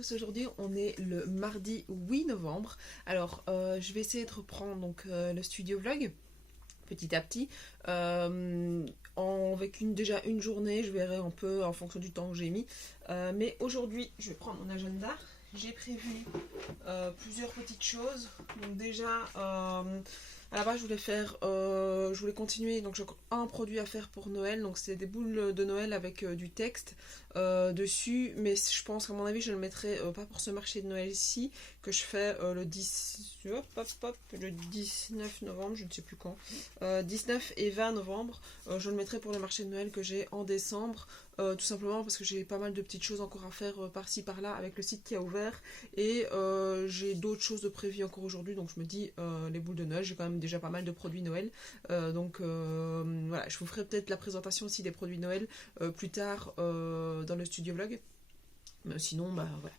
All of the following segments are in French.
tous, aujourd'hui on est le mardi 8 novembre. Alors je vais essayer de reprendre donc le studio vlog petit à petit. Avec déjà une journée, je verrai un peu en fonction du temps que j'ai mis. Mais aujourd'hui, je vais prendre mon agenda. J'ai prévu plusieurs petites choses. Donc déjà, à la base, je voulais continuer. Donc j'ai encore un produit à faire pour Noël. Donc c'est des boules de Noël avec du texte dessus. Mais je pense qu'à mon avis, je le mettrai pas pour ce marché de Noël ici que je fais le 19 novembre, je ne sais plus quand. 19 et 20 novembre. Je le mettrai pour le marché de Noël que j'ai en décembre. Tout simplement parce que j'ai pas mal de petites choses encore à faire par-ci par-là avec le site qui a ouvert et j'ai d'autres choses de prévues encore aujourd'hui, donc je me dis les boules de Noël, j'ai quand même déjà pas mal de produits Noël, donc voilà, je vous ferai peut-être la présentation aussi des produits Noël plus tard dans le studio vlog, mais sinon bah voilà.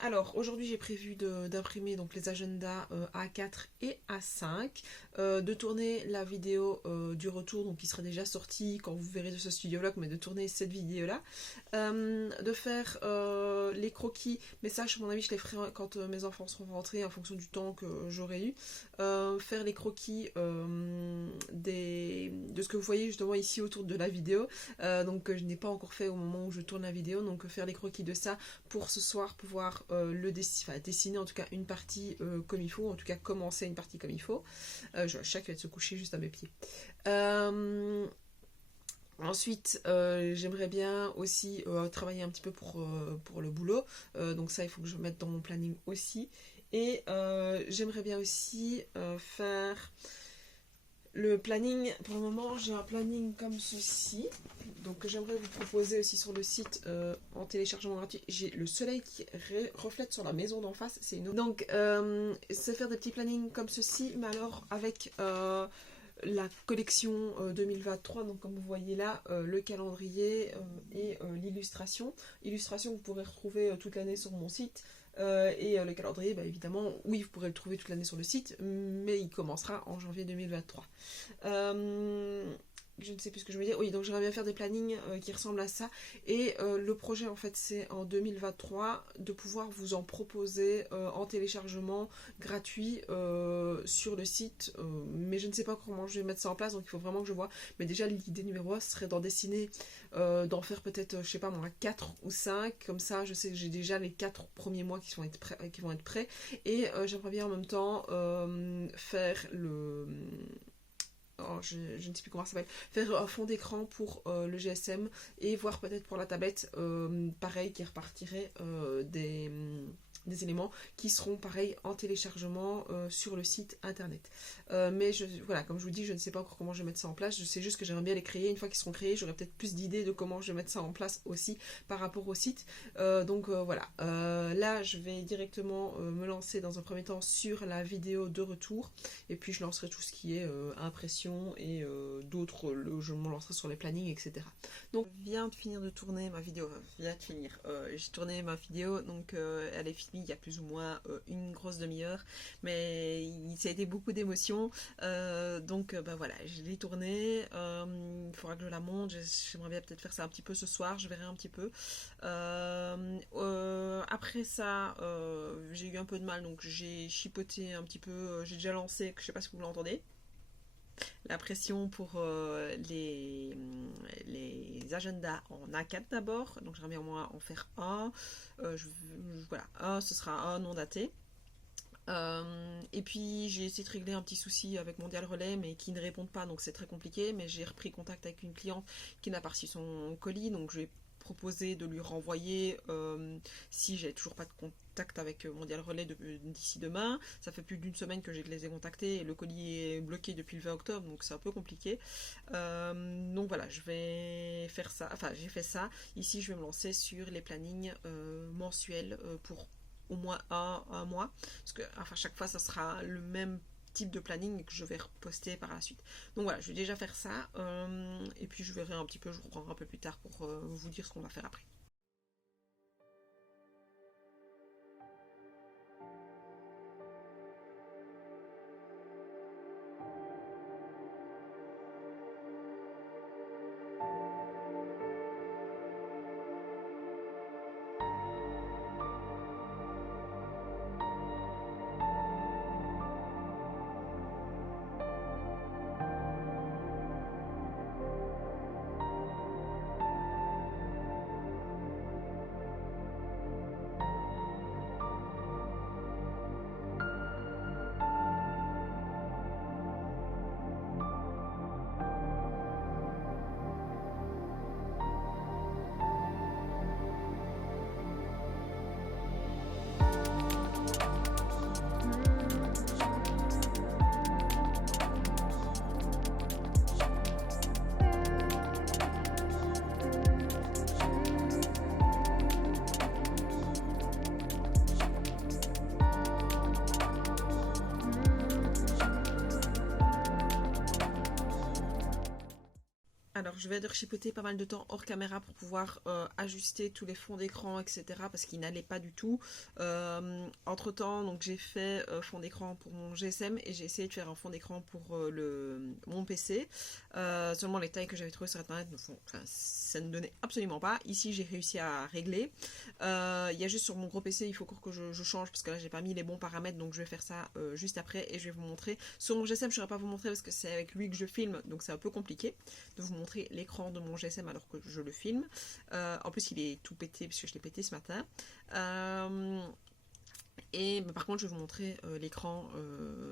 Alors aujourd'hui j'ai prévu d'imprimer donc les agendas A4 et A5, de tourner la vidéo du retour, donc qui sera déjà sortie quand vous verrez de ce studio vlog, mais de tourner cette vidéo là, de faire les croquis, mais ça à mon avis je les ferai quand mes enfants seront rentrés en fonction du temps que j'aurai eu, faire les croquis de ce que vous voyez justement ici autour de la vidéo, donc je n'ai pas encore fait au moment où je tourne la vidéo, donc faire les croquis de ça pour ce soir pouvoir dessiner en tout cas une partie comme il faut, en tout cas commencer une partie comme il faut. Je vois Chat qui va se coucher juste à mes pieds. Ensuite, j'aimerais bien aussi travailler un petit peu pour le boulot, donc ça il faut que je mette dans mon planning aussi. Et j'aimerais bien aussi faire le planning. Pour le moment j'ai un planning comme ceci, donc j'aimerais vous proposer aussi sur le site en téléchargement gratuit. J'ai le soleil qui reflète sur la maison d'en face, c'est une autre. Donc c'est faire des petits plannings comme ceci, mais alors avec la collection 2023, donc comme vous voyez là, le calendrier et l'illustration. Illustration que vous pourrez retrouver toute l'année sur mon site. Et le calendrier, bah, évidemment, oui, vous pourrez le trouver toute l'année sur le site, mais il commencera en janvier 2023. Je ne sais plus ce que je veux dire. Oui, donc j'aimerais bien faire des plannings qui ressemblent à ça. Et le projet, en fait, c'est en 2023 de pouvoir vous en proposer en téléchargement gratuit sur le site. Mais je ne sais pas comment je vais mettre ça en place, donc il faut vraiment que je vois. Mais déjà, l'idée numéro 1 serait d'en dessiner, d'en faire peut-être, je sais pas moi, 4 ou 5. Comme ça, je sais que j'ai déjà les 4 premiers mois qui vont être prêts. Et j'aimerais bien en même temps faire le... Oh, je ne sais plus comment ça s'appelle, faire un fond d'écran pour le GSM et voir peut-être pour la tablette, pareil, qui repartirait des éléments qui seront pareil en téléchargement sur le site internet. Mais voilà, comme je vous dis, je ne sais pas encore comment je vais mettre ça en place, je sais juste que j'aimerais bien les créer. Une fois qu'ils seront créés, j'aurai peut-être plus d'idées de comment je vais mettre ça en place aussi par rapport au site. Donc voilà, là je vais directement me lancer dans un premier temps sur la vidéo de retour, et puis je lancerai tout ce qui est impression et d'autres, je me lancerai sur les plannings, etc. Donc je viens de finir de tourner ma vidéo, j'ai tourné ma vidéo, donc elle est finie il y a plus ou moins une grosse demi-heure, mais ça a été beaucoup d'émotions, donc bah voilà, je l'ai tournée, il faudra que je la monte, j'aimerais bien peut-être faire ça un petit peu ce soir, je verrai un petit peu. Après ça, j'ai eu un peu de mal, donc j'ai chipoté un petit peu, j'ai déjà lancé, je sais pas si vous l'entendez, la pression pour les agendas en A4 d'abord, donc j'aimerais bien au moins en faire un, voilà, un, ce sera un non daté. Et puis j'ai essayé de régler un petit souci avec Mondial Relais, mais qui ne répondent pas, donc c'est très compliqué. Mais j'ai repris contact avec une cliente qui n'a pas reçu son colis, donc je vais proposer de lui renvoyer si j'ai toujours pas de contact avec Mondial Relais d'ici demain. Ça fait plus d'une semaine que je les ai contactés et le colis est bloqué depuis le 20 octobre, donc c'est un peu compliqué. Donc voilà, je vais faire ça, enfin j'ai fait ça. Ici je vais me lancer sur les plannings mensuels pour au moins un mois, parce que enfin, chaque fois ça sera le même type de planning que je vais reposter par la suite. Donc voilà, je vais déjà faire ça, et puis je verrai un petit peu, je reprendrai un peu plus tard pour vous dire ce qu'on va faire après. alors je vais devoir chipoter pas mal de temps hors caméra pour pouvoir ajuster tous les fonds d'écran, etc. parce qu'ils n'allaient pas du tout. Entre temps, donc j'ai fait fond d'écran pour mon GSM et j'ai essayé de faire un fond d'écran pour mon PC. Seulement les tailles que j'avais trouvées sur internet, ça ne donnait absolument pas. Ici j'ai réussi à régler. Il y a juste sur mon gros PC, il faut encore que je change parce que là j'ai pas mis les bons paramètres, donc je vais faire ça juste après et je vais vous montrer. Sur mon GSM, je ne saurais pas vous montrer parce que c'est avec lui que je filme, donc c'est un peu compliqué de vous montrer l'écran de mon GSM alors que je le filme. En plus il est tout pété puisque je l'ai pété ce matin. Par contre je vais vous montrer l'écran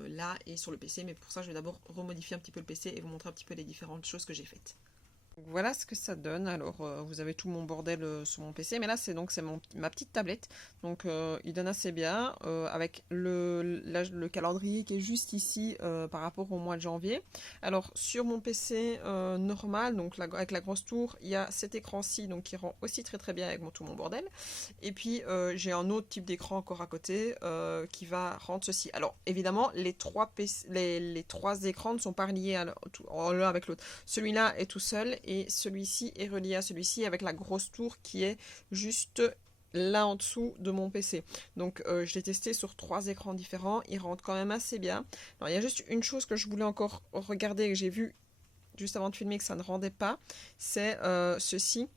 là et sur le PC, mais pour ça je vais d'abord remodifier un petit peu le PC et vous montrer un petit peu les différentes choses que j'ai faites. Donc voilà ce que ça donne. Alors vous avez tout mon bordel sur mon PC, mais là c'est ma petite tablette, donc il donne assez bien avec le calendrier qui est juste ici par rapport au mois de janvier. Alors sur mon PC normal, donc avec la grosse tour, il y a cet écran-ci donc qui rend aussi très très bien avec tout mon bordel, et puis j'ai un autre type d'écran encore à côté qui va rendre ceci. Alors évidemment les trois écrans ne sont pas reliés l'un avec l'autre. Celui-là est tout seul et celui-ci est relié à celui-ci avec la grosse tour qui est juste là en dessous de mon PC. Donc je l'ai testé sur 3 écrans différents, il rentre quand même assez bien. Alors il y a juste une chose que je voulais encore regarder et que j'ai vu juste avant de filmer que ça ne rendait pas, c'est ceci.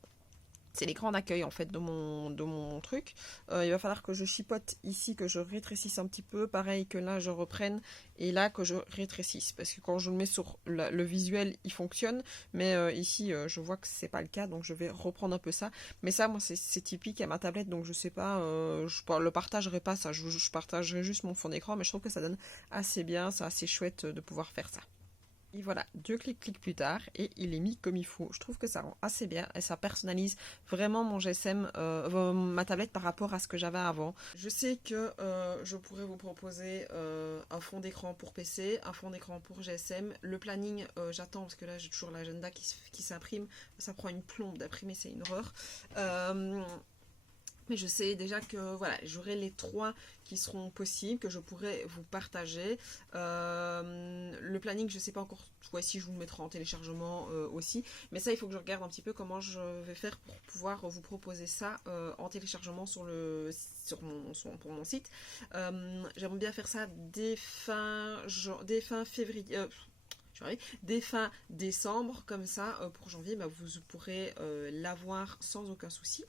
C'est l'écran d'accueil en fait de mon truc. Il va falloir que je chipote ici, que je rétrécisse un petit peu. Pareil que là je reprenne et là que je rétrécisse. Parce que quand je le mets sur le visuel il fonctionne. Mais ici je vois que c'est pas le cas. Donc je vais reprendre un peu ça. Mais ça moi c'est typique à ma tablette. Donc je sais pas, je le partagerai pas ça. Je partagerai juste mon fond d'écran. Mais je trouve que ça donne assez bien. C'est assez chouette de pouvoir faire ça. Et voilà, 2 clics plus tard et il est mis comme il faut. Je trouve que ça rend assez bien et ça personnalise vraiment mon GSM, ma tablette par rapport à ce que j'avais avant. Je sais que je pourrais vous proposer un fond d'écran pour PC, un fond d'écran pour GSM. Le planning, j'attends parce que là j'ai toujours l'agenda qui s'imprime. Ça prend une plombe d'imprimer, c'est une horreur. Mais je sais déjà que voilà, j'aurai les 3 qui seront possibles, que je pourrai vous partager. Le planning, je ne sais pas encore si je vous le mettrai en téléchargement aussi. Mais ça, il faut que je regarde un petit peu comment je vais faire pour pouvoir vous proposer ça en téléchargement pour mon site. J'aimerais bien faire ça dès fin février. Dès fin décembre, comme ça, pour janvier, vous pourrez l'avoir sans aucun souci.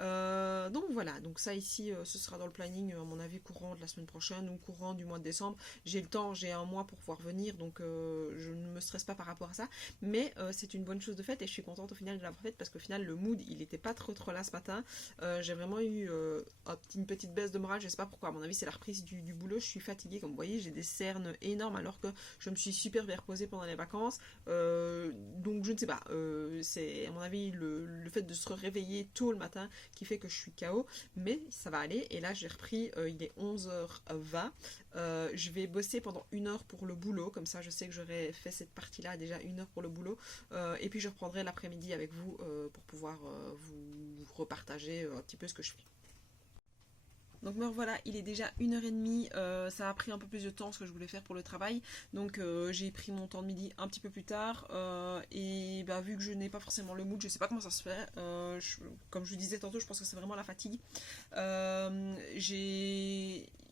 Donc voilà, donc ça ici, ce sera dans le planning, à mon avis, courant de la semaine prochaine ou courant du mois de décembre. J'ai le temps, j'ai un mois pour pouvoir venir, donc je ne me stresse pas par rapport à ça. Mais c'est une bonne chose de fait et je suis contente au final de l'avoir faite parce qu'au final, le mood, il n'était pas trop là ce matin. J'ai vraiment eu une petite baisse de morale, je sais pas pourquoi. À mon avis, c'est la reprise du boulot. Je suis fatiguée, comme vous voyez, j'ai des cernes énormes alors que je me suis super bien reposée pendant les vacances. Donc je ne sais pas, c'est à mon avis le fait de se réveiller tôt le matin qui fait que je suis KO, mais ça va aller. Et là j'ai repris, il est 11h20, je vais bosser pendant 1 heure pour le boulot, comme ça je sais que j'aurai fait cette partie là déjà 1 heure pour le boulot, et puis je reprendrai l'après-midi avec vous pour pouvoir vous repartager un petit peu ce que je fais. Donc me revoilà, il est déjà 1h30, ça a pris un peu plus de temps ce que je voulais faire pour le travail, donc j'ai pris mon temps de midi un petit peu plus tard, et vu que je n'ai pas forcément le mood, je sais pas comment ça se fait, comme je vous disais tantôt, je pense que c'est vraiment la fatigue.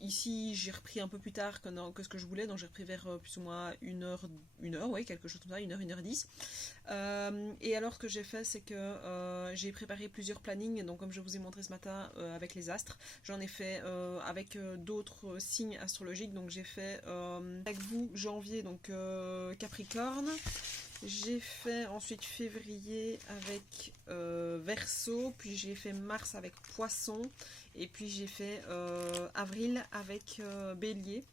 Ici j'ai repris un peu plus tard que ce que je voulais, donc j'ai repris vers plus ou moins 1h, ouais, quelque chose comme ça, 1h, 1h10. Et alors ce que j'ai fait, c'est que j'ai préparé plusieurs plannings, donc comme je vous ai montré ce matin avec les astres, j'en ai fait avec d'autres signes astrologiques. Donc j'ai fait avec vous janvier, donc Capricorne. J'ai fait ensuite février avec Verseau, puis j'ai fait mars avec Poisson, et puis j'ai fait avril avec Bélier.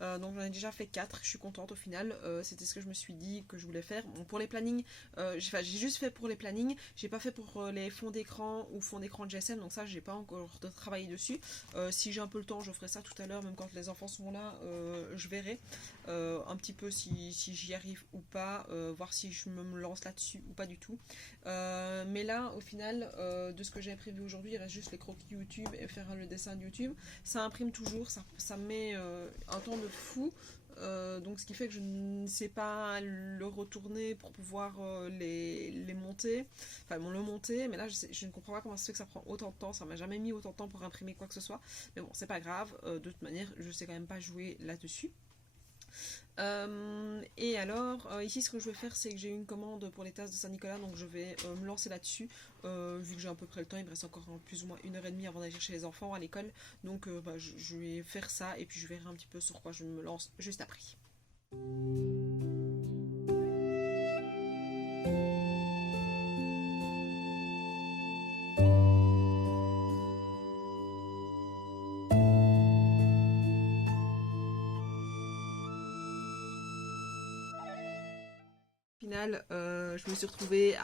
Donc j'en ai déjà fait 4, je suis contente au final, c'était ce que je me suis dit que je voulais faire. Bon, pour les plannings, j'ai juste fait pour les plannings, j'ai pas fait pour les fonds d'écran ou fonds d'écran de GSM, donc ça j'ai pas encore travaillé dessus. Si j'ai un peu le temps, je ferai ça tout à l'heure, même quand les enfants sont là, je verrai un petit peu si j'y arrive ou pas, voir si je me lance là-dessus ou pas du tout. Mais là, au final, de ce que j'ai prévu aujourd'hui, il reste juste les croquis YouTube et faire le dessin de YouTube. Ça imprime toujours, ça met un temps de fou. Donc ce qui fait que je ne sais pas le retourner pour pouvoir les monter, enfin le monter, mais là je ne comprends pas comment ça se fait que ça prend autant de temps, ça m'a jamais mis autant de temps pour imprimer quoi que ce soit, mais bon c'est pas grave, de toute manière je sais quand même pas jouer là-dessus. Et alors, ici ce que je vais faire, c'est que j'ai une commande pour les tasses de Saint-Nicolas, donc je vais me lancer là-dessus, vu que j'ai à peu près le temps, il me reste encore plus ou moins 1h30 avant d'aller chercher les enfants à l'école, donc je vais faire ça, et puis je verrai un petit peu sur quoi je me lance juste après. Final, je me suis retrouvée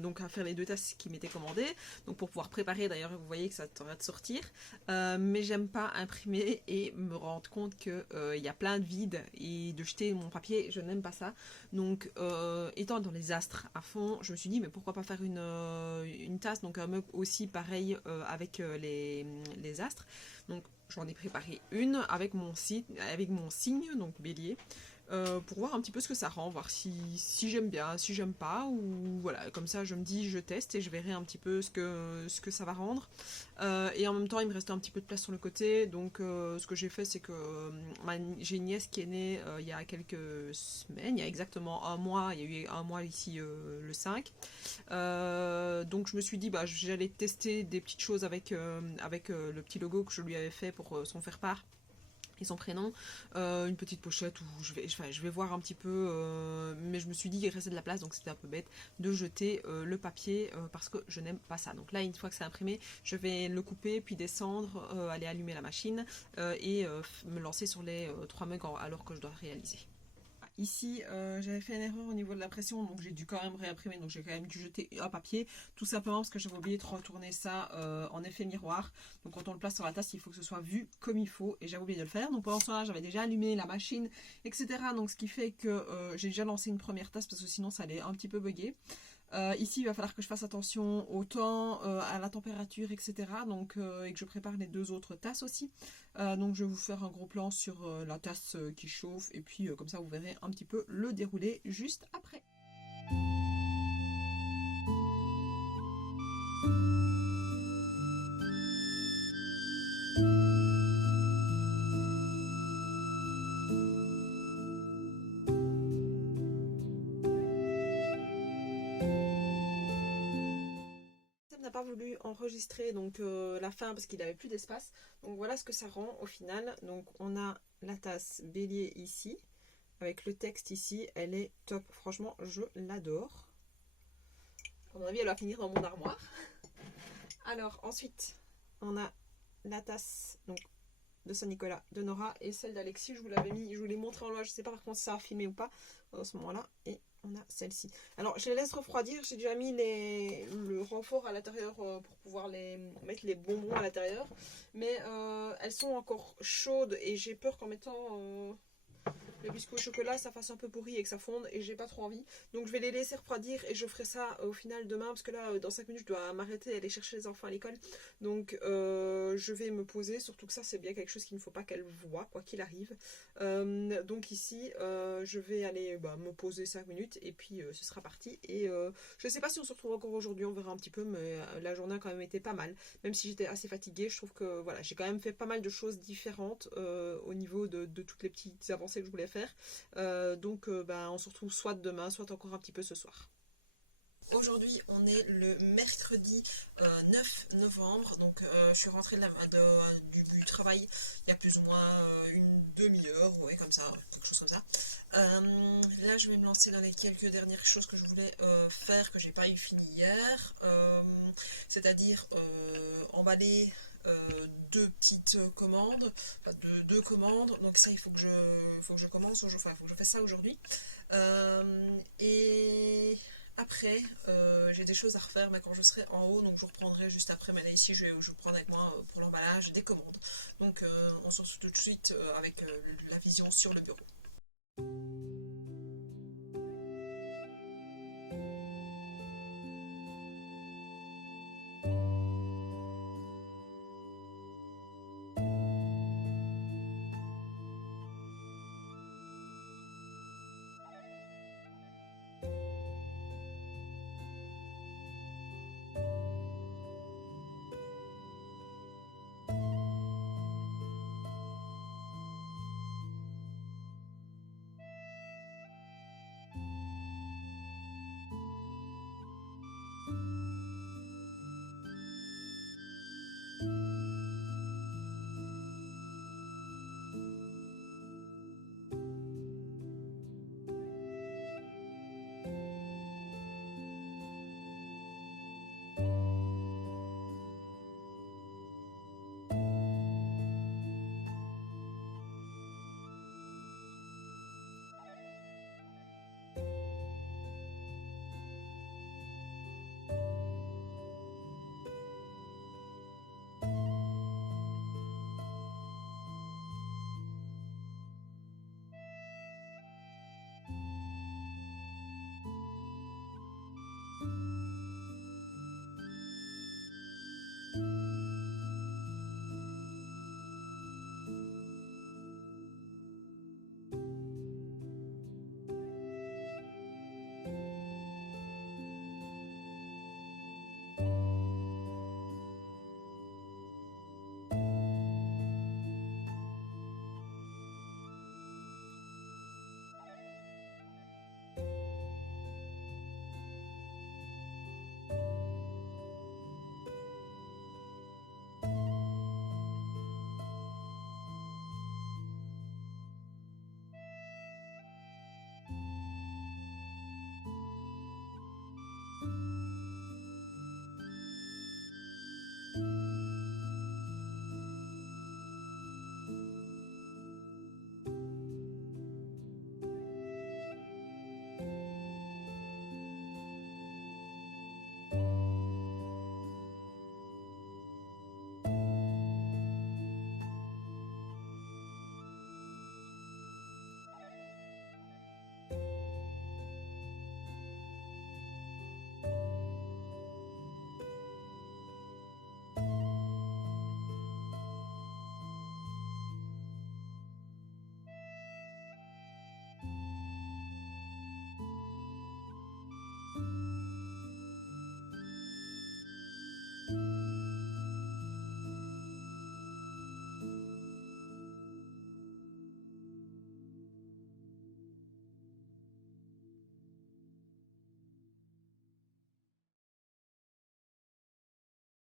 donc à faire les 2 tasses qui m'étaient commandées, donc pour pouvoir préparer, d'ailleurs vous voyez que ça devrait de sortir, mais j'aime pas imprimer et me rendre compte que il y a plein de vide et de jeter mon papier, je n'aime pas ça, donc étant dans les astres à fond, je me suis dit mais pourquoi pas faire une tasse, donc un mug aussi pareil avec les astres, donc j'en ai préparé une avec mon signe, donc bélier, pour voir un petit peu ce que ça rend, voir si j'aime bien, si j'aime pas, ou voilà, comme ça je me dis je teste et je verrai un petit peu ce que ça va rendre. Et en même temps il me restait un petit peu de place sur le côté, donc ce que j'ai fait c'est que j'ai une nièce qui est née il y a quelques semaines, il y a exactement un mois, il y a eu un mois ici le 5, donc je me suis dit j'allais tester des petites choses avec le petit logo que je lui avais fait pour son faire-part et son prénom, une petite pochette où je vais voir un petit peu, mais je me suis dit qu'il restait de la place, donc c'était un peu bête de jeter le papier parce que je n'aime pas ça. Donc là, une fois que c'est imprimé, je vais le couper, puis descendre, aller allumer la machine et me lancer sur les 3 mugs alors que je dois réaliser. Ici, j'avais fait une erreur au niveau de la pression, donc j'ai dû quand même réimprimer, donc j'ai quand même dû jeter un papier, tout simplement parce que j'avais oublié de retourner ça en effet miroir. Donc quand on le place sur la tasse, il faut que ce soit vu comme il faut, et j'avais oublié de le faire. Donc pendant ce temps-là, j'avais déjà allumé la machine, etc. Donc ce qui fait que j'ai déjà lancé une première tasse, parce que sinon ça allait un petit peu bugger. Ici, il va falloir que je fasse attention au temps, à la température, etc. Donc, et que je prépare les 2 autres tasses aussi. Donc, je vais vous faire un gros plan sur la tasse qui chauffe. Et puis, comme ça, vous verrez un petit peu le déroulé juste après. N'a pas voulu enregistrer donc la fin parce qu'il n'avait plus d'espace, donc voilà ce que ça rend au final. Donc on a la tasse bélier ici avec le texte ici, elle est top, franchement je l'adore. À mon avis elle va finir dans mon armoire. Alors ensuite on a la tasse donc de Saint-Nicolas de Nora et celle d'Alexis, je vous l'avais mis, je vous l'ai montré en loin, je sais pas par contre si ça a filmé ou pas à ce moment là, et on a celle-ci. Alors je les laisse refroidir, j'ai déjà mis le renfort à l'intérieur pour pouvoir mettre les bonbons à l'intérieur, mais elles sont encore chaudes et j'ai peur qu'en mettant le biscuit au chocolat ça fasse un peu pourri et que ça fonde, et j'ai pas trop envie, donc je vais les laisser refroidir et je ferai ça au final demain, parce que là dans 5 minutes je dois m'arrêter et aller chercher les enfants à l'école, donc je vais me poser, surtout que ça c'est bien quelque chose qu'il ne faut pas qu'elle voit quoi qu'il arrive, donc ici je vais aller me poser 5 minutes et puis ce sera parti, et je sais pas si on se retrouve encore aujourd'hui, on verra un petit peu, mais la journée a quand même été pas mal, même si j'étais assez fatiguée. Je trouve que voilà, j'ai quand même fait pas mal de choses différentes au niveau de toutes les petites avancées que je voulais faire. Donc on se retrouve soit demain, soit encore un petit peu ce soir. Aujourd'hui on est le mercredi 9 novembre, donc je suis rentrée du travail il y a plus ou moins une demi-heure, ouais, comme ça, quelque chose comme ça. Là je vais me lancer dans les quelques dernières choses que je voulais faire, que j'ai pas eu fini hier, c'est-à-dire emballer 2 petites commandes, enfin deux commandes, donc ça il faut que je commence, il faut que je fasse ça aujourd'hui. Et après, j'ai des choses à refaire, mais quand je serai en haut, donc je reprendrai juste après. Mais là, ici, je prends avec moi pour l'emballage des commandes. Donc, on se retrouve tout de suite avec la vision sur le bureau.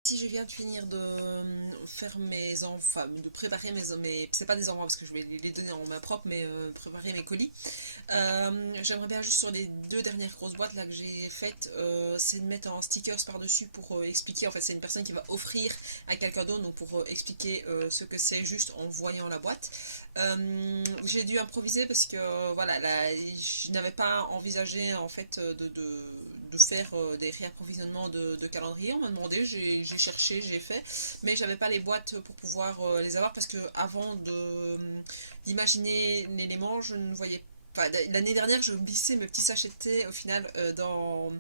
Si je viens de finir de faire enfin de préparer c'est pas des envois parce que je vais les donner en main propre, mais préparer mes colis. J'aimerais bien juste sur les 2 dernières grosses boîtes là que j'ai faites, c'est de mettre un stickers par-dessus pour expliquer, en fait c'est une personne qui va offrir à quelqu'un d'autre, donc pour expliquer ce que c'est juste en voyant la boîte. J'ai dû improviser parce que voilà, là, je n'avais pas envisagé en fait de faire des réapprovisionnements de calendrier. On m'a demandé, j'ai cherché, j'ai fait, mais j'avais pas les boîtes pour pouvoir les avoir parce que avant d'imaginer l'élément, je ne voyais pas. Enfin, l'année dernière, je glissais mes petits sachets de thé au final dans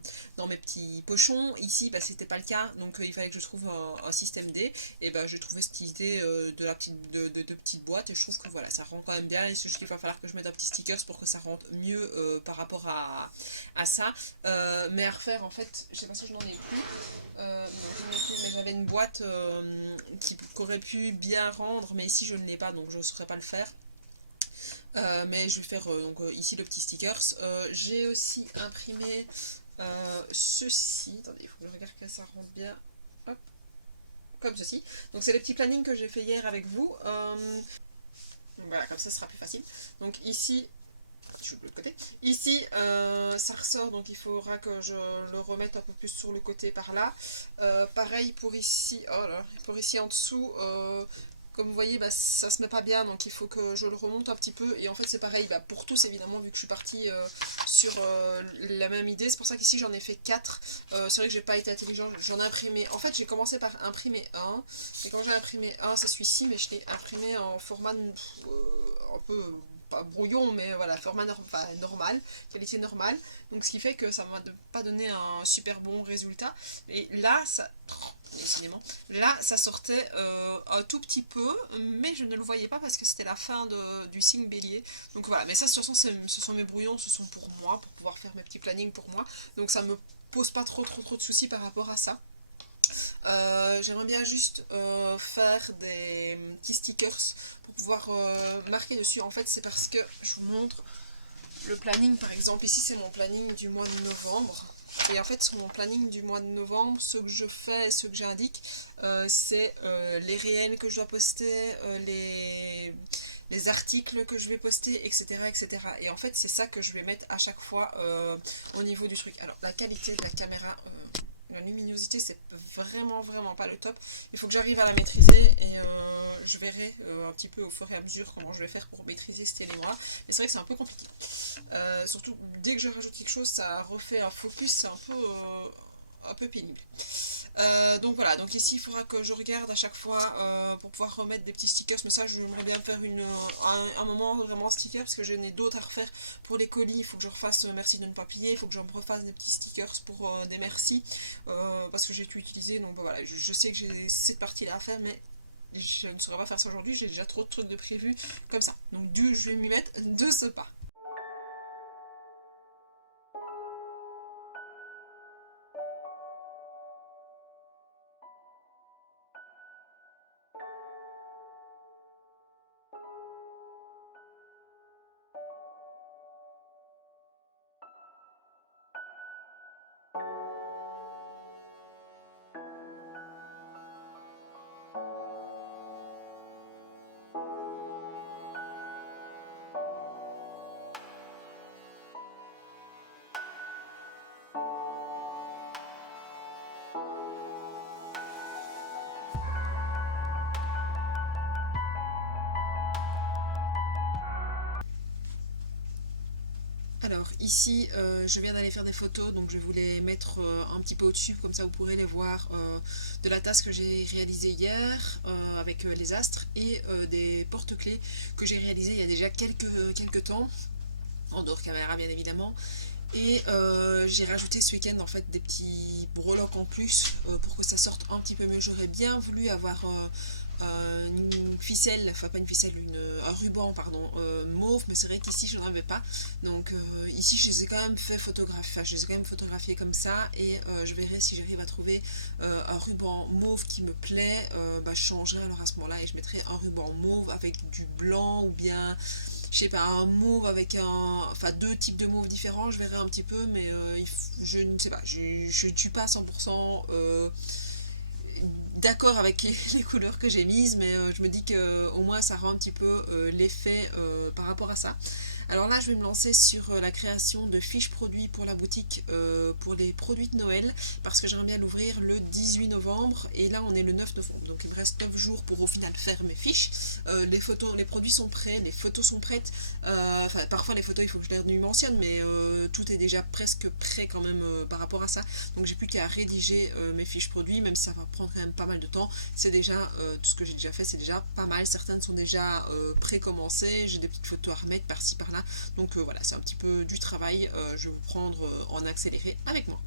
mes petits pochons. Ici, bah, c'était pas le cas, donc il fallait que je trouve un système D. Et bah, j'ai trouvé cette idée de petites boîtes et je trouve que voilà, ça rend quand même bien. Et c'est juste qu'il va falloir que je mette un petit stickers pour que ça rentre mieux par rapport à ça. Mais à refaire, en fait, je sais pas si je n'en ai plus. Mais j'avais une boîte qui aurait pu bien rendre, mais ici je ne l'ai pas, donc je ne saurais pas le faire. Mais je vais faire ici le petit stickers. J'ai aussi imprimé ceci. Attendez, il faut que je regarde que ça rentre bien. Hop, comme ceci. Donc c'est les petits plannings que j'ai fait hier avec vous. Voilà, comme ça ce sera plus facile. Donc ici, je de l'autre côté. Ici, ça ressort, donc il faudra que je le remette un peu plus sur le côté par là. Pareil pour ici, oh là, pour ici en dessous. Comme vous voyez, bah, ça se met pas bien, donc il faut que je le remonte un petit peu. Et en fait, c'est pareil bah, pour tous, évidemment, vu que je suis partie sur la même idée. C'est pour ça qu'ici, j'en ai fait 4. C'est vrai que j'ai pas été intelligent, j'en ai imprimé. En fait, j'ai commencé par imprimer un. Et quand j'ai imprimé un, c'est celui-ci, mais je l'ai imprimé en format un peu pas brouillon, mais voilà, format normal, qualité normale. Donc ce qui fait que ça m'a pas donné un super bon résultat. Et là, décidément, là, ça sortait un tout petit peu, mais je ne le voyais pas parce que c'était la fin du signe bélier. Donc voilà, mais ça, de toute façon, ce sont mes brouillons, ce sont pour moi, pour pouvoir faire mes petits plannings pour moi. Donc ça me pose pas trop de soucis par rapport à ça. J'aimerais bien juste faire des petits stickers pour pouvoir marquer dessus. En fait, c'est parce que je vous montre le planning. Par exemple, ici, c'est mon planning du mois de novembre. Et en fait, sur mon planning du mois de novembre, ce que je fais, ce que j'indique, c'est les réels que je dois poster, les articles que je vais poster, etc., etc. Et en fait, c'est ça que je vais mettre à chaque fois au niveau du truc. Alors, la qualité de la caméra, la luminosité, c'est vraiment pas le top. Il faut que j'arrive à la maîtriser et je verrai un petit peu au fur et à mesure comment je vais faire pour maîtriser cet élément-là. Mais c'est vrai que c'est un peu compliqué. Surtout, dès que je rajoute quelque chose, ça refait un focus, c'est un peu pénible. Donc voilà, donc ici il faudra que je regarde à chaque fois pour pouvoir remettre des petits stickers, mais ça j'aimerais bien faire un moment vraiment sticker parce que j'en ai d'autres à refaire pour les colis. Il faut que je refasse merci de ne pas plier, il faut que je me refasse des petits stickers pour des merci parce que j'ai tout utilisé. Donc voilà, je sais que j'ai cette partie là à faire, mais je ne saurais pas faire ça aujourd'hui, j'ai déjà trop de trucs de prévu comme ça. Donc je vais m'y mettre de ce pas. Alors ici, je viens d'aller faire des photos, donc je vais vous les mettre un petit peu au-dessus, comme ça vous pourrez les voir de la tasse que j'ai réalisée hier avec les astres et des porte-clés que j'ai réalisées il y a déjà quelques temps, en dehors caméra bien évidemment. Et j'ai rajouté ce week-end en fait des petits breloques en plus pour que ça sorte un petit peu mieux. J'aurais bien voulu avoir une ficelle, enfin pas une ficelle, un ruban pardon, mauve, mais c'est vrai qu'ici je n'en avais pas. Donc ici je les ai quand même fait photographier, enfin je les ai quand même photographiés comme ça et je verrai si j'arrive à trouver un ruban mauve qui me plaît. Bah, je changerai alors à ce moment-là et je mettrai un ruban mauve avec du blanc ou bien je sais pas, un mauve avec enfin deux types de mauve différents, je verrai un petit peu, mais je ne sais pas, je ne suis pas à 100% d'accord avec les couleurs que j'ai mises, mais je me dis que au moins ça rend un petit peu l'effet par rapport à ça. Alors là, je vais me lancer sur la création de fiches produits pour la boutique pour les produits de Noël, parce que j'aimerais bien l'ouvrir le 18 novembre, et là on est le 9 novembre, donc il me reste 9 jours pour au final faire mes fiches. Les photos, les produits sont prêts, les photos sont prêtes. Enfin, parfois les photos, il faut que je les mentionne, mais tout est déjà presque prêt quand même par rapport à ça. Donc j'ai plus qu'à rédiger mes fiches produits, même si ça va prendre quand même pas mal de temps. C'est déjà, tout ce que j'ai déjà fait, c'est déjà pas mal. Certaines sont déjà pré-commencées, j'ai des petites photos à remettre par-ci par-là. Donc voilà, c'est un petit peu du travail. Je vais vous prendre en accéléré avec moi.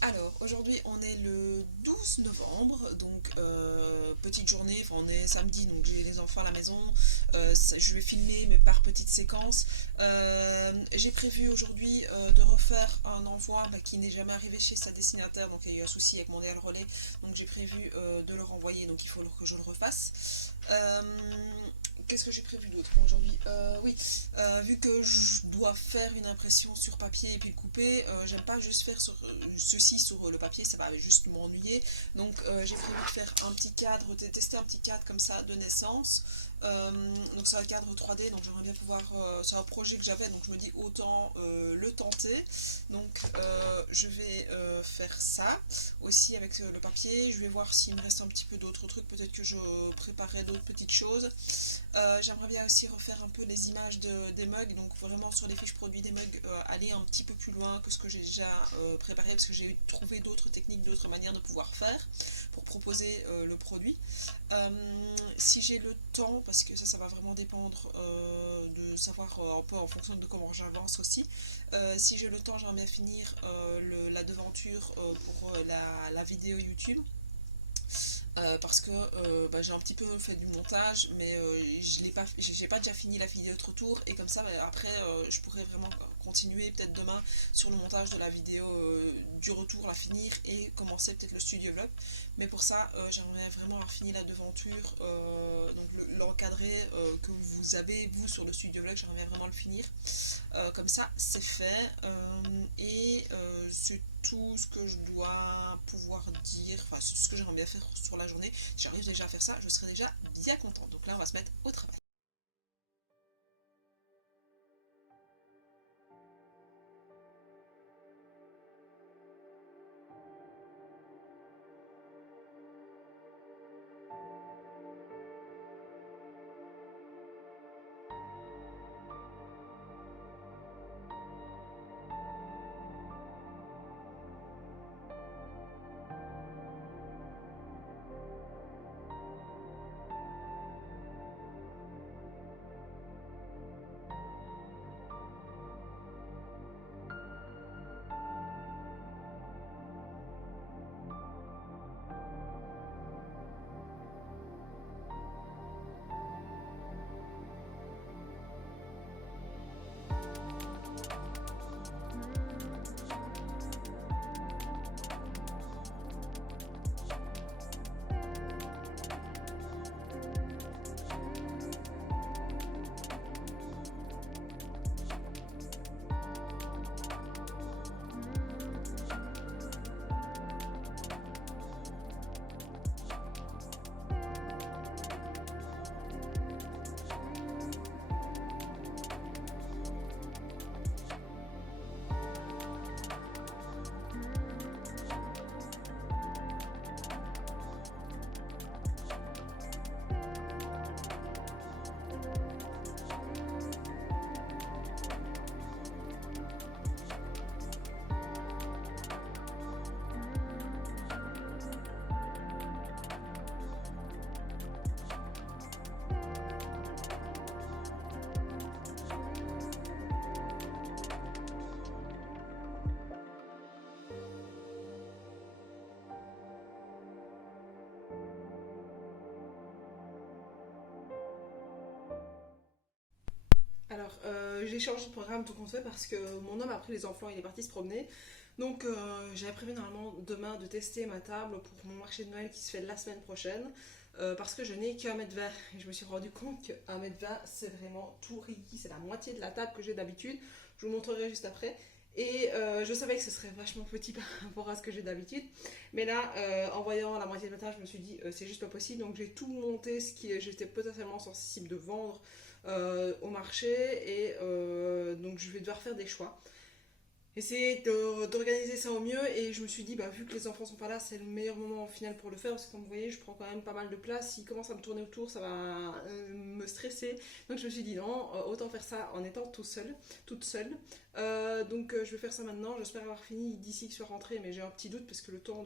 Alors, aujourd'hui on est le 12 novembre, donc petite journée, enfin on est samedi, donc j'ai les enfants à la maison, je vais filmer mais par petites séquences. J'ai prévu aujourd'hui de refaire un envoi qui n'est jamais arrivé chez sa destinataire, donc il y a eu un souci avec mon DL relais, donc j'ai prévu de le renvoyer, donc il faut que je le refasse. Qu'est-ce que j'ai prévu d'autre aujourd'hui? Oui, vu que je dois faire une impression sur papier et puis le couper, j'aime pas juste faire ceci sur le papier, ça va juste m'ennuyer. Donc j'ai prévu de faire un petit cadre, de tester un petit cadre comme ça de naissance. Donc c'est un cadre 3D, donc j'aimerais bien pouvoir. C'est un projet que j'avais, donc je me dis autant le tenter. Donc je vais faire ça aussi avec le papier. Je vais voir s'il me reste un petit peu d'autres trucs, peut-être que je préparerai d'autres petites choses. J'aimerais bien aussi refaire un peu les images des mugs, donc vraiment sur les fiches produits des mugs, aller un petit peu plus loin que ce que j'ai déjà préparé, parce que j'ai trouvé d'autres techniques, d'autres manières de pouvoir faire pour proposer le produit. Si j'ai le temps, parce que ça va vraiment dépendre de savoir un peu en fonction de comment j'avance aussi, si j'ai le temps, j'aimerais bien finir la devanture pour la vidéo YouTube. Parce que j'ai un petit peu fait du montage, mais j'ai pas déjà fini la vidéo de retour, et comme ça après je pourrais vraiment continuer peut-être demain sur le montage de la vidéo du retour, la finir et commencer peut-être le studio vlog. Mais pour ça, j'aimerais vraiment avoir fini la devanture, donc l'encadré que vous avez vous sur le studio vlog, j'aimerais vraiment le finir. Comme ça, c'est fait. C'est tout ce que je dois pouvoir dire, enfin c'est ce que j'aimerais bien faire sur la journée. Si j'arrive déjà à faire ça, je serai déjà bien contente. Donc là, on va se mettre au travail. Alors, j'ai changé de programme tout compte fait parce que mon homme a pris les enfants, il est parti se promener. Donc, j'avais prévu normalement demain de tester ma table pour mon marché de Noël qui se fait la semaine prochaine. Parce que je n'ai qu'un mètre 20 et je me suis rendu compte qu'un mètre 20 c'est vraiment tout riki, c'est la moitié de la table que j'ai d'habitude. Je vous montrerai juste après. Et je savais que ce serait vachement petit par rapport à ce que j'ai d'habitude. Mais là, en voyant la moitié de la table, je me suis dit c'est juste pas possible. Donc j'ai tout monté ce qui j'étais potentiellement sensible de vendre au marché. Et donc je vais devoir faire des choix, essayer d'organiser ça au mieux. Et je me suis dit bah, vu que les enfants sont pas là, c'est le meilleur moment au final pour le faire parce que comme vous voyez je prends quand même pas mal de place. S'ils commencent à me tourner autour ça va me stresser, donc je me suis dit non, autant faire ça en étant toute seule. Je vais faire ça maintenant, j'espère avoir fini d'ici que je sois rentrée, mais j'ai un petit doute parce que le temps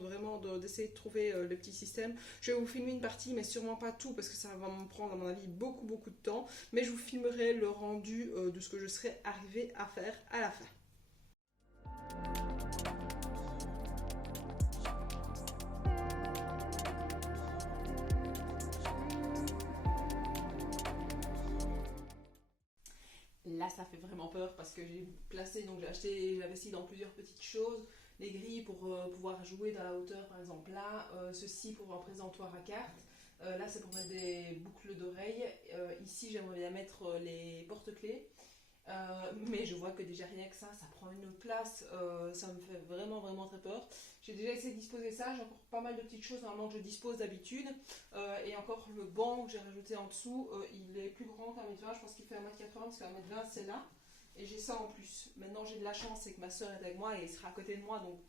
d'essayer de trouver le petit système. Je vais vous filmer une partie mais sûrement pas tout parce que ça va me prendre à mon avis beaucoup de temps, mais je vous filmerai le rendu de ce que je serai arrivée à faire à la fin. Là, ça fait vraiment peur parce que j'ai placé, donc j'ai investi dans plusieurs petites choses. Les grilles pour pouvoir jouer dans la hauteur, par exemple là. Ceci pour un présentoir à cartes. Là, c'est pour mettre des boucles d'oreilles. Ici, j'aimerais bien mettre les porte-clés. Mais je vois que déjà rien que ça prend une place, ça me fait vraiment très peur. J'ai déjà essayé de disposer ça, j'ai encore pas mal de petites choses normalement que je dispose d'habitude. Et encore le banc que j'ai rajouté en dessous, il est plus grand qu'un mètre 20, je pense qu'il fait 1m80 parce qu'un mètre 20 c'est là. Et j'ai ça en plus. Maintenant j'ai de la chance, c'est que ma soeur est avec moi et elle sera à côté de moi, donc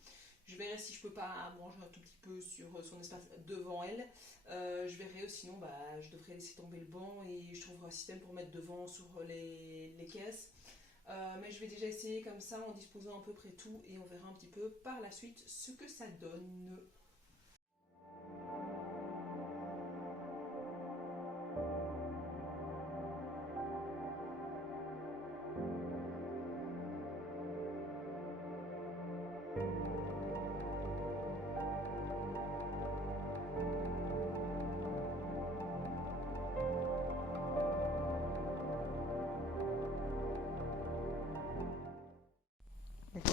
je verrai si je peux pas manger un tout petit peu sur son espace devant elle. Je verrai, sinon je devrais laisser tomber le banc et je trouverai un système pour mettre devant sur les caisses. Mais je vais déjà essayer comme ça en disposant à peu près tout et on verra un petit peu par la suite ce que ça donne.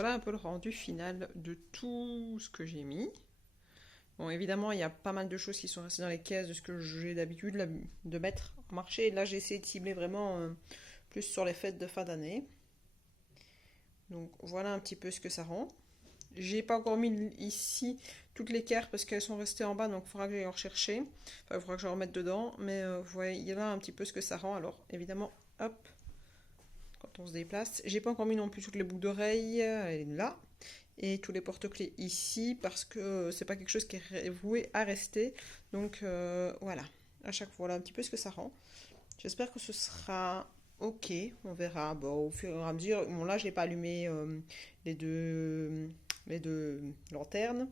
voilà un peu le rendu final de tout ce que j'ai mis. Bon, évidemment, il y a pas mal de choses qui sont restées dans les caisses de ce que j'ai d'habitude de mettre en marché. Et là, j'ai essayé de cibler vraiment plus sur les fêtes de fin d'année. Donc voilà un petit peu ce que ça rend. J'ai pas encore mis ici toutes les cartes parce qu'elles sont restées en bas, donc il faudra que j'aille en rechercher. Enfin, il faudra que je remette dedans. Mais vous voyez, il y a là un petit peu ce que ça rend. Alors, évidemment, hop, quand on se déplace. J'ai pas encore mis non plus toutes les boucles d'oreilles. Elle est là. Et tous les porte-clés ici parce que c'est pas quelque chose qui est voué à rester. Donc voilà, à chaque fois, voilà un petit peu ce que ça rend. J'espère que ce sera ok, on verra. Bon, au fur et à mesure, bon là, je n'ai pas allumé les deux lanternes.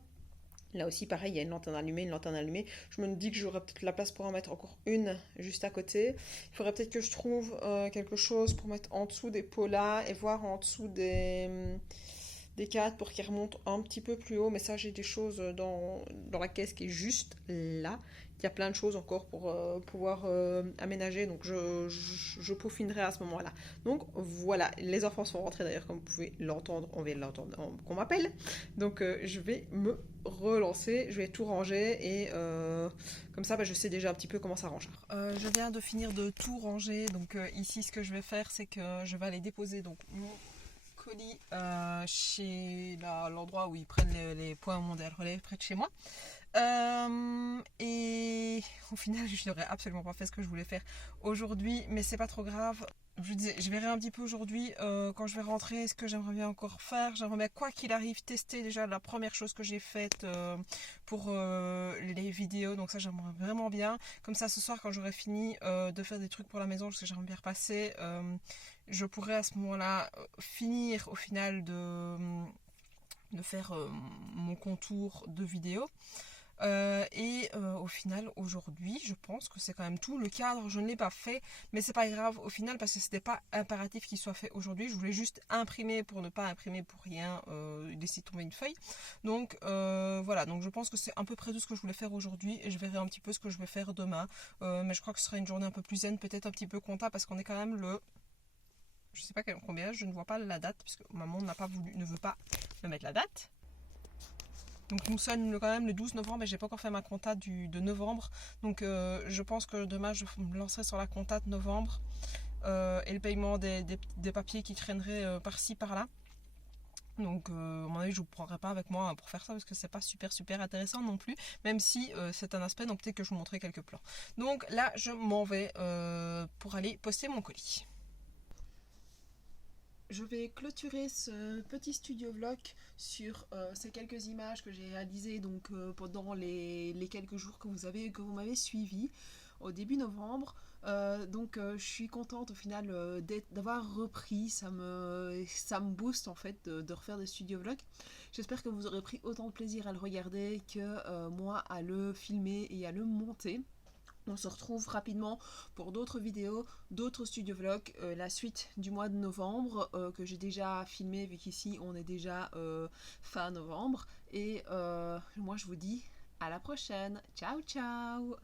Là aussi, pareil, il y a une lanterne allumée, une lanterne allumée. Je me dis que j'aurais peut-être la place pour en mettre encore une juste à côté. Il faudrait peut-être que je trouve quelque chose pour mettre en dessous des pots là et voir en dessous des cadres pour qu'ils remontent un petit peu plus haut. Mais ça, j'ai des choses dans la caisse qui est juste là. Il y a plein de choses encore pour pouvoir aménager. Donc, je peaufinerai à ce moment-là. Donc, voilà. Les enfants sont rentrés d'ailleurs, comme vous pouvez l'entendre. On vient de l'entendre qu'on m'appelle. Donc, je vais me relancer. Je vais tout ranger. Et comme ça, je sais déjà un petit peu comment ça range. Je viens de finir de tout ranger. Donc, ici, ce que je vais faire, c'est que je vais aller déposer donc mon colis chez l'endroit où ils prennent les points mondial relais près de chez moi. Et au final, je n'aurais absolument pas fait ce que je voulais faire aujourd'hui, mais c'est pas trop grave. Je disais, je verrai un petit peu aujourd'hui quand je vais rentrer ce que j'aimerais bien encore faire. J'aimerais bien, quoi qu'il arrive, tester déjà la première chose que j'ai faite pour les vidéos. Donc ça, j'aimerais vraiment bien. Comme ça, ce soir, quand j'aurai fini de faire des trucs pour la maison, parce que j'aimerais bien repasser, je pourrais à ce moment-là finir au final de faire mon contour de vidéo. Au final aujourd'hui je pense que c'est quand même tout. Le cadre je ne l'ai pas fait, mais c'est pas grave au final parce que c'était pas impératif qu'il soit fait aujourd'hui. Je voulais juste imprimer pour ne pas imprimer pour rien, laisser tomber une feuille. Donc voilà, donc je pense que c'est à peu près tout ce que je voulais faire aujourd'hui et je verrai un petit peu ce que je vais faire demain. Mais je crois que ce sera une journée un peu plus zen, peut-être un petit peu compta parce qu'on est quand même je sais pas combien, je ne vois pas la date parce que maman ne veut pas me mettre la date. Donc nous sommes quand même le 12 novembre et j'ai pas encore fait ma compta de novembre. Donc je pense que demain je me lancerai sur la compta de novembre et le paiement des papiers qui traîneraient par-ci par-là. Donc à mon avis je ne vous prendrai pas avec moi pour faire ça parce que c'est pas super intéressant non plus. Même si c'est un aspect, donc peut-être que je vous montrerai quelques plans. Donc là je m'en vais pour aller poster mon colis. Je vais clôturer ce petit studio vlog sur ces quelques images que j'ai réalisées donc, pendant les quelques jours que vous m'avez suivi au début novembre. Je suis contente au final d'avoir repris, ça me booste en fait de refaire des studio vlogs. J'espère que vous aurez pris autant de plaisir à le regarder que moi à le filmer et à le monter. On se retrouve rapidement pour d'autres vidéos, d'autres studio vlogs, la suite du mois de novembre que j'ai déjà filmé vu qu'ici on est déjà fin novembre. Et moi je vous dis à la prochaine. Ciao ciao.